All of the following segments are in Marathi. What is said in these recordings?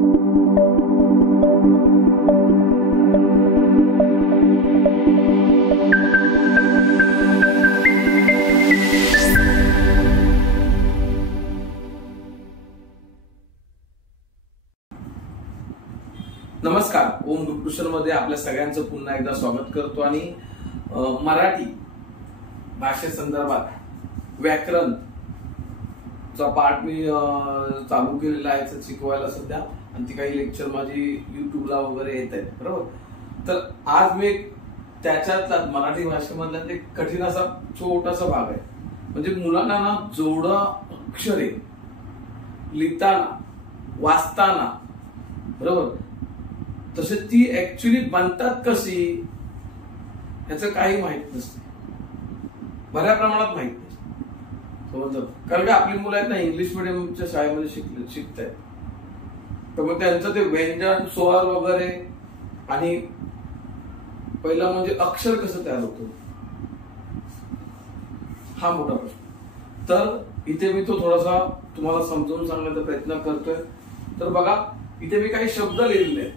नमस्कार, ओम गुरुकृष्ण मध्ये आपल्या सगळ्यांचं पुन्हा एकदा स्वागत करतो आणि मराठी भाषेसंदर्भात व्याकरणचा पार्ट मी चालू केलेला आहे शिकवायला सध्या, आणि ती काही लेक्चर माझी युट्यूबला वगैरे येत आहेत, बरोबर. तर आज मी त्याच्यातला मराठी भाषेमधला एक कठीण असा छोटासा भाग आहे, म्हणजे मुलांना ना जोडं अक्षरे लिहिताना वाचताना, बरोबर, तसे ती ऍक्च्युली बनतात कशी याचं काही माहित नसते, बऱ्या प्रमाणात माहित नसते, समजलं. कारण का आपली मुलं आहेत ना इंग्लिश मिडियमच्या शाळेमध्ये शिकतायत, तर मग त्यांचं ते व्यंजन स्वर वगैरे, आणि पहिला म्हणजे अक्षर कसं तयार होतं हा मोठा प्रश्न. तर इथे मी तो थोडासा तुम्हाला समजावून सांगण्याचा प्रयत्न करतोय. तर बघा, इथे मी काही शब्द लिहिलेले आहेत,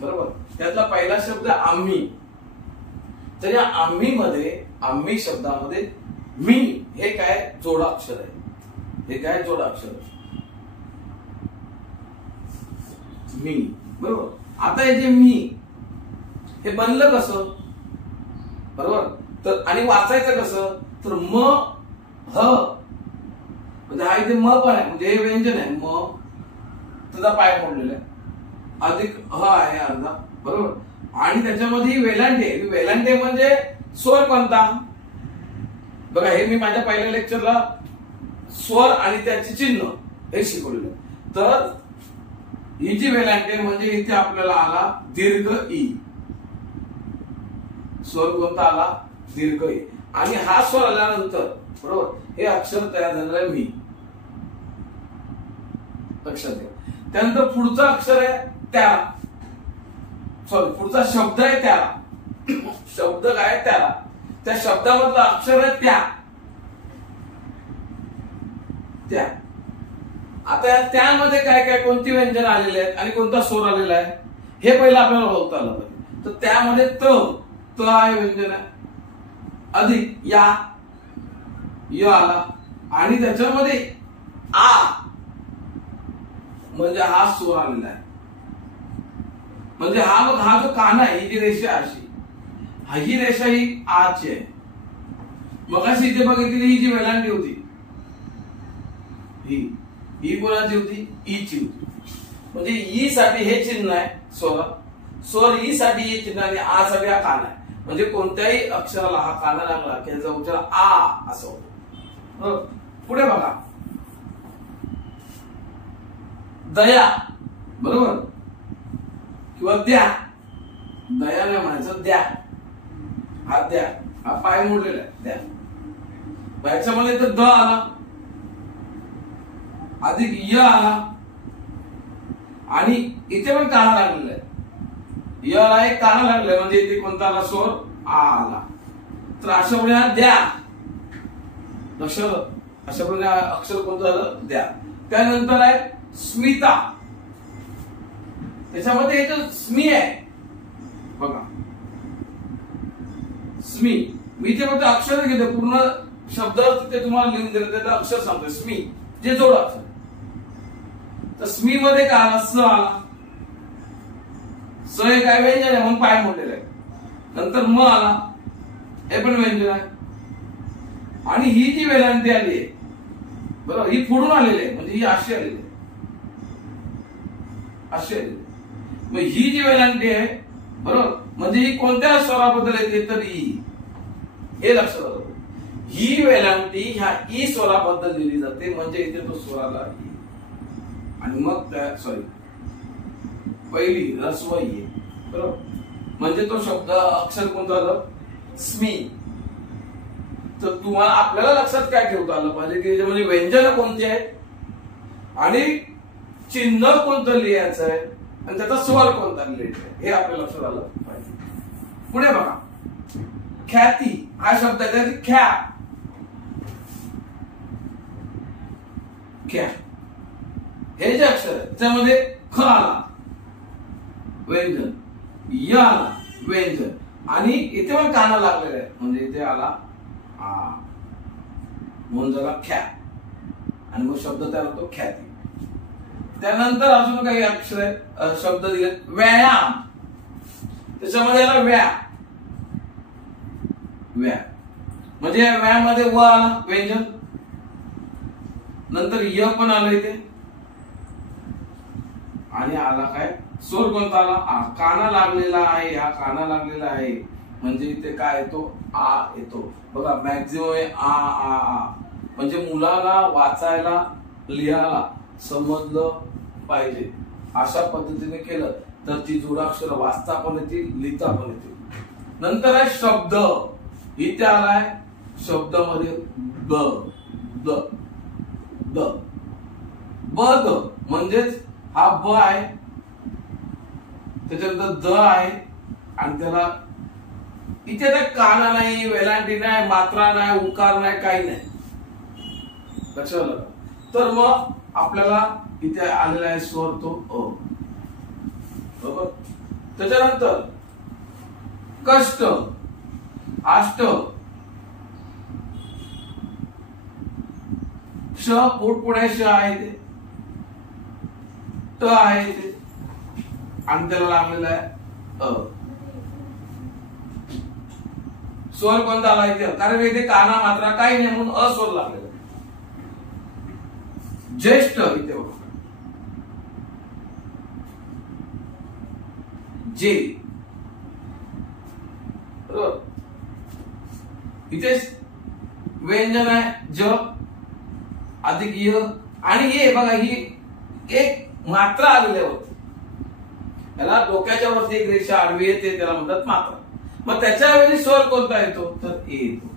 बरोबर. त्यातला पहिला शब्द आम्ही. तर या आम्ही शब्दामध्ये मी हे काय जोडाक्षर आहे, हे काय जोडाक्षर आहे, मी, बरोबर. आता हे जे मी हे बनलं कसं, बरोबर. तर आणि वाचायचं कसं, तर म ह, म्हणजे हा इथे म पण आहे, म्हणजे हे व्यंजन आहे, म त्याचा पाय मोडलेला आहे, अधिक ह आहे अर्धा, बरोबर. आणि त्याच्यामध्ये वेलांटे, वेलांटे म्हणजे स्वर कोणता, बघा. हे मी माझ्या पहिल्या लेक्चरला स्वर आणि त्याचे चिन्ह हे शिकवलेलं. तर ही जी वेलांटे म्हणजे इथे आपल्याला आला दीर्घ ई, स्वर कोणता आला, दीर्घ ई, आणि हा स्वर आल्यानंतर, बरोबर, हे अक्षर तयार झालेलं आहे मी, लक्षात घ्या. त्यानंतर पुढचं अक्षर आहे त्याला, सॉरी, पुढचा शब्द आहे त्याला, शब्द काय त्याला, त्या शब्दामधलं अक्षर आहे त्या. आता या त्यामध्ये काय काय कोणती व्यंजन आलेले आहेत आणि कोणता स्वर आलेला आहे हे पहिलं आपल्याला बोलता आलं पाहिजे. तर त्यामध्ये त आहे व्यंजन आहे, अधिक या य आला, आणि त्याच्यामध्ये आ म्हणजे हा स्वर आलेला आहे, म्हणजे हा जो काना आहे, ही जी रेषा अशी, ही रेषा ही आची आहे. मग अशी इथे बघितली ही जी वेलांटी होती, ही कोणाची होती, ईची होती. म्हणजे ई साठी हे चिन्ह आहे स्वर, स्वर ई साठी हे चिन्ह, आणि आ साठी हा काना आहे. म्हणजे कोणत्याही अक्षराला हा काना लागला की याचा उच्चार आ असं होतो. पुढे बघा, दया, बरोबर, किंवा द्या, दया नाही म्हणायचं, द्या, हा द्या, हा पाय मोडलेला आहे, द्या. याच्यामध्ये तर द आला, अधिक य आला, आणि इथे पण काना लागलेला आहे, य ला एक काना लागलाय, म्हणजे इथे कोणता आला, स्वर आ आला. तर अशा प्रकारे द्या, अशा प्रकारे अक्षर कोणतं झालं, द्या. त्यानंतर आहे स्मिता, त्याच्यामध्ये हे जो स्मी आहे बघा, स्मी, मी ते फक्त अक्षर घेतो, पूर्ण शब्द तिथे तुम्हाला लिहून दिलं, त्याचं अक्षर सांगतोय स्मी, जे जोड अक्षर. तर स्मी मध्ये काय आला, स आला, स हे काय व्यंजन आहे म्हणून पाय मोडलेला आहे. नंतर म आला, हे पण व्यंजन आहे. आणि ही जी वेलांटी आली आहे, बरोबर, ही पुढून आलेली आहे, म्हणजे ही अशी आलेली आहे, अशी आलेली. मग ही जी वेलांटी आहे, बरोबर, म्हणजे ही कोणत्या स्वराबद्दल येते, तर ई, हे लक्षात आलं. ही वेलांटी ह्या ई स्वराबद्दल लिहिली जाते, म्हणजे इथे तो स्वराला ई, आणि मग सॉरी पहिली रस्व ई, बरोबर, म्हणजे तो शब्द अक्षर कोणतं आलं, स्मी. तर तुम्हाला आपल्याला लक्षात काय ठेवता आलं पाहिजे की याच्यामध्ये व्यंजन कोणती आहेत आणि चिन्ह कोणतं लिहायचं आहे आणि त्याचा स्वर कोणता लिहायचा आहे हे आपल्याला लक्षात आलं पाहिजे. पुढे बघा, ख्याती हा शब्द आहे, ख्या, ख्या हे जे अक्षर आहे त्यामध्ये ख ख आला व्यंजन, य आला व्यंजन, आणि इथे पण काना लागलेला आहे म्हणजे इथे आला आ, म्हणून झाला ख्या, आणि मग शब्द तयार होतो ख्याती. त्यानंतर अजून काही अक्षर शब्द दिले. व्यायाम, त्याच्यामध्ये आला व्या, व्या म्हणजे व्यायामध्ये व आला व्यंजन, नंतर य पण आलं इथे, आणि आला काय स्वर कोणता आला आ. काना लागलेला आहे, हा काना लागलेला आहे म्हणजे इथे काय येतो आ येतो. बघा मॅक्झिमम आहे आ आ आ, म्हणजे मुलाला वाचायला लिहायला समजलं पाहिजे. अशा पद्धतीने केलं तर ती जोडाक्षर वाचता पण येतील, लिहिता पण येतील. नंतर आहे शब्द, इथे आलाय शब्द मध्ये ब द द बद, म्हणजेच हा ब आहे, त्याच्यानंतर द आहे, आणि त्याला इथे तर काना नाही, वेलांटी नाही, मात्रा नाही, उकार नाही, काही नाही. लक्षात आलं? तर मग आपल्याला इथे आलेला आहे स्वर तो अ. बरोबर. त्याच्यानंतर कष्ट, आष्ट, श पुढे श आहे ते, ट आहे ते, आणि त्याला लागलेला आहे अ. स्वर कोणता आला इथे, कारण इथे काना मात्रा काही नाही म्हणून अस्वर लागलेला. ज्येष्ठ, इथे बघा जे, बरोबर. इथे व्यंजन आहे ज अधिक य, आणि ये बघा ही एक मात्रा आलेली होती, याला डोक्याच्या वरती एक रेषा आडवी येते, त्याला म्हणतात मात्रा. मग त्याच्याऐवजी स्वर कोणता येतो तर ए येतो.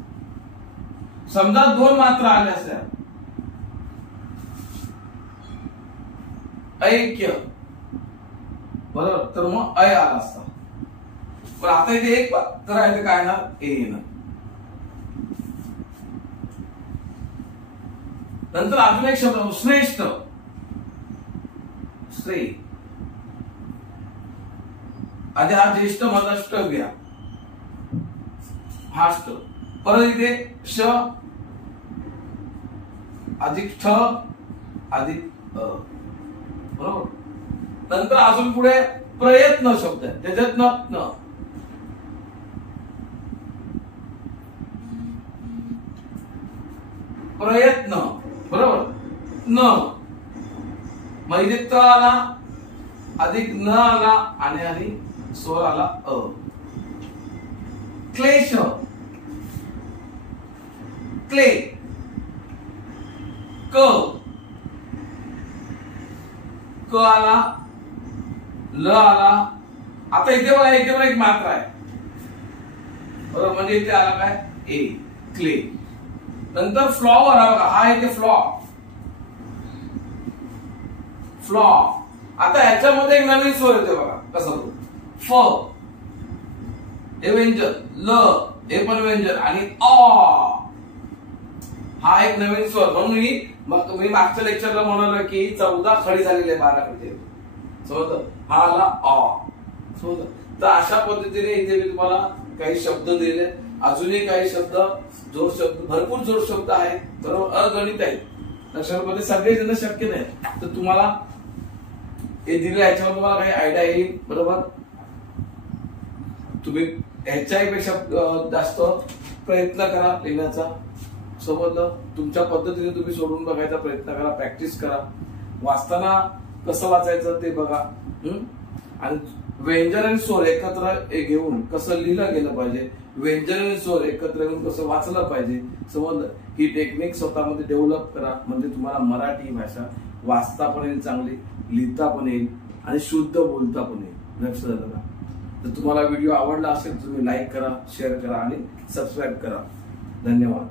समजा दोन मात्रा आल्या असत्या, ऐक्य, बरोबर, तर मग अय आला असता. पण आता इथे एक तर आहे ते काय येणार ए येणार. नंतर अजून एक शब्द श्रेष्ठ, श्रे, आधी हा ज्येष्ठ माझा ष्ट घ्या, हा ष्ट, परत इथे श अधिक ठ अधिक अ, बरोबर. नंतर अजून पुढे प्रयत्न शब्द आहे, त्याच्यात न, प्रयत्न, बरोबर, न, मग इथे त आला अधिक न आला, आणि स्वर आला अ. क्लेश, क्ले, क, क आला, ल आला. आता इथे बघा एक मात्रा आहे, बरोबर, म्हणजे इथे आला काय ए, क्ले. नंतर फ्लॉवर हा बघा, हा इथे फ्लॉ, फ्लॉ. आता ह्याच्यामध्ये एक नवीन स्वर येते बघा कसं तो, फ हे व्यंजन, ल हे पण व्यंजन, आणि अ हा एक नवीन स्वर. म्हणून मी मागच्या लेक्चरला म्हणालो की 14 खडी झालेले 12 खडी समजलं. हा आला अ, समजलं. तर अशा पद्धतीने इथे मी तुम्हाला काही शब्द दिले, अजूनही काही शब्द जोड शब्द, भरपूर जोड शब्द आहेत, बरोबर, अगणित आहेत. लक्षात सगळे जण शक्य नाही, तर तुम्हाला हे दिलं याच्यावर तुम्हाला काही आयडिया येईल, बरोबर. तुम्ही ह्याच्यापेक्षा जास्त प्रयत्न करा लिहिण्याचा, समजलं. तुमच्या पद्धतीने तुम्ही सोडून बघायचा प्रयत्न करा, प्रॅक्टिस करा. वाचताना कसं वाचायचं ते बघा, आणि व्यंजन आणि स्वर एकत्र घेऊन कसं लिहिलं गेलं पाहिजे, व्यंजन आणि स्वर एकत्र घेऊन कसं वाचलं पाहिजे, समजलं. ही टेक्निक स्वतःमध्ये डेव्हलप करा, म्हणजे तुम्हाला मराठी भाषा वाचता पण येईल, चांगली लिहिता पण येईल, आणि शुद्ध बोलता पण येईल. लक्षात आलं का? तर तुम्हाला व्हिडिओ आवडला असेल तुम्ही लाईक करा, शेअर करा आणि सबस्क्राईब करा. धन्यवाद.